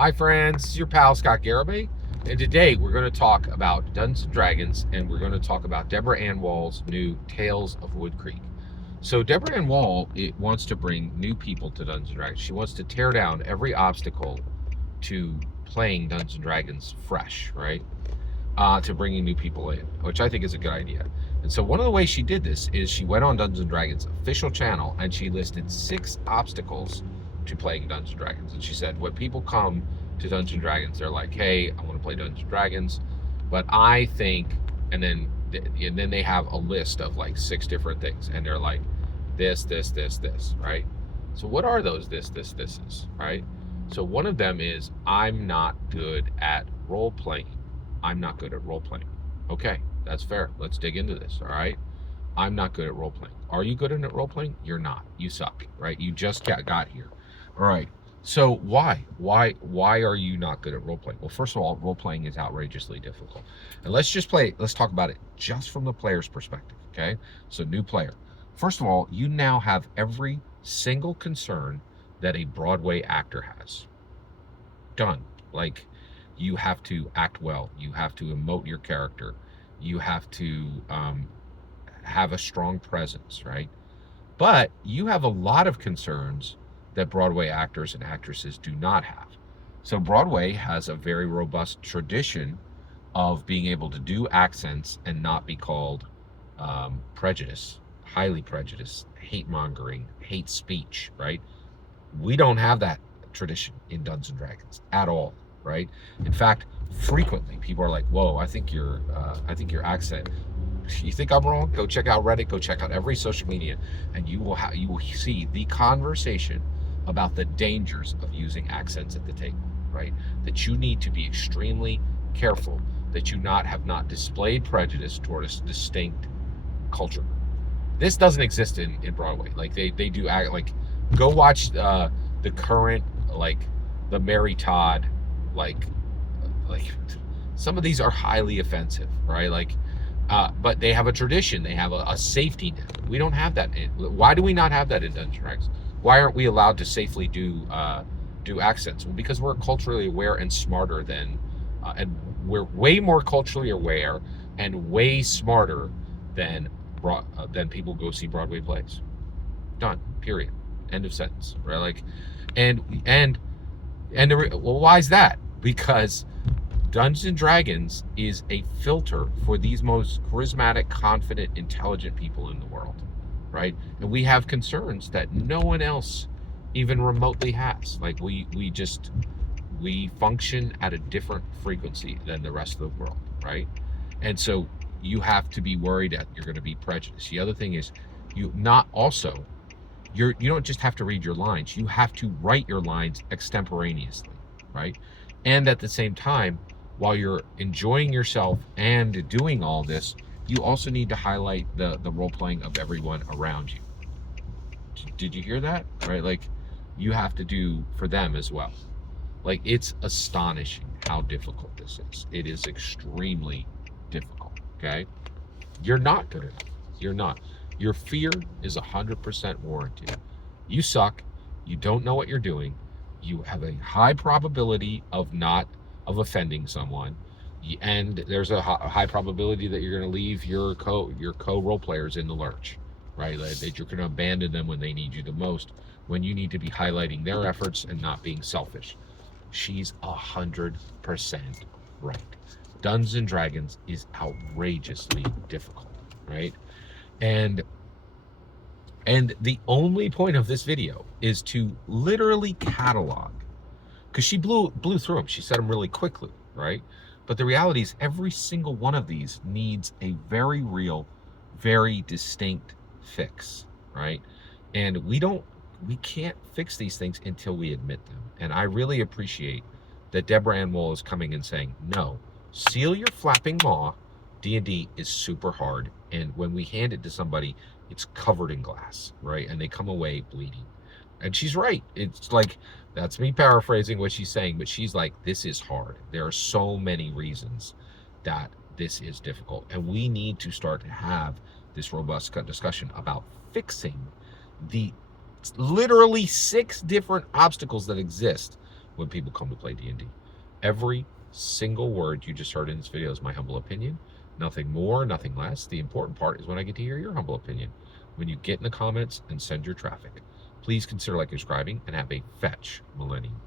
Hi friends, this is your pal Scott Garibay, and today we're going to talk about Dungeons & Dragons, and we're going to talk about Deborah Ann Woll's new Tales of Wood Creek. So Deborah Ann Woll wants to bring new people to Dungeons & Dragons. She wants to tear down every obstacle to playing Dungeons & Dragons fresh, right? To bringing new people in, which I think is a good idea. And so one of the ways she did this is she went on Dungeons & Dragons official channel and she listed 6 obstacles to playing Dungeons & Dragons. And she said, when people come to Dungeons & Dragons, they're like, hey, I want to play Dungeons & Dragons, but I think, and then they have a list of like 6 different things, and they're like, this, right? So what are those thises, right? So one of them is, I'm not good at role-playing. I'm not good at role-playing. Okay, that's fair. Let's dig into this, all right? I'm not good at role-playing. Are you good at role-playing? You're not. You suck, right? You just got here. All right. So why? Why are you not good at role-playing? Well, first of all, role-playing is outrageously difficult. And let's talk about it just from the player's perspective, okay? So new player. First of all, you now have every single concern that a Broadway actor has. Done. Like, you have to act well. You have to emote your character. You have to have a strong presence, right? But you have a lot of concerns that Broadway actors and actresses do not have. So Broadway has a very robust tradition of being able to do accents and not be called highly prejudiced, hate mongering, hate speech, right? We don't have that tradition in Dungeons and Dragons at all, right? In fact, frequently people are like, "Whoa, I think your accent. You think I'm wrong? Go check out Reddit. Go check out every social media, and you will see the conversation about the dangers of using accents at the table, right? That you need to be extremely careful that you have not displayed prejudice toward a distinct culture. This doesn't exist in Broadway. Like they do act like, go watch the current, like the Mary Todd, like some of these are highly offensive, right? Like, but they have a tradition. They have a safety net. We don't have that. Why do we not have that in Dungeons and Dragons? Why aren't we allowed to safely do accents? Well, because we're culturally aware and smarter and we're way more culturally aware and way smarter than people go see Broadway plays. Done. Period. End of sentence. Right? Like, well, why is that? Because Dungeons and Dragons is a filter for these most charismatic, confident, intelligent people in the world, right? And we have concerns that no one else even remotely has. Like we function at a different frequency than the rest of the world, right? And so you have to be worried that you're going to be prejudiced. The other thing is, you don't just have to read your lines, you have to write your lines extemporaneously, right? And at the same time, while you're enjoying yourself and doing all this, you also need to highlight the role-playing of everyone around you. Did you hear that? Right? Like, you have to do for them as well. Like, it's astonishing how difficult this is. It is extremely difficult, okay? You're not good enough. You're not. Your fear is 100% warranted. You suck. You don't know what you're doing. You have a high probability of offending someone, and there's a high probability that you're going to leave your co-role players in the lurch, right? Like, that you're going to abandon them when they need you the most, when you need to be highlighting their efforts and not being selfish. She's 100% right. Dungeons and Dragons is outrageously difficult, right? And the only point of this video is to literally catalog, because she blew through them. She said them really quickly, right? But the reality is every single one of these needs a very real, very distinct fix, right? And we can't fix these things until we admit them. And I really appreciate that Deborah Ann Woll is coming and saying, no, seal your flapping maw. D&D is super hard, and when we hand it to somebody, it's covered in glass, right? And they come away bleeding. And she's right. It's like, that's me paraphrasing what she's saying, but she's like, this is hard. There are so many reasons that this is difficult, and we need to start to have this robust discussion about fixing the literally 6 different obstacles that exist when people come to play D&D. Every single word you just heard in this video is my humble opinion. Nothing more, nothing less. The important part is when I get to hear your humble opinion. When you get in the comments and send your traffic. Please consider liking, subscribing, and have a fetch millennium.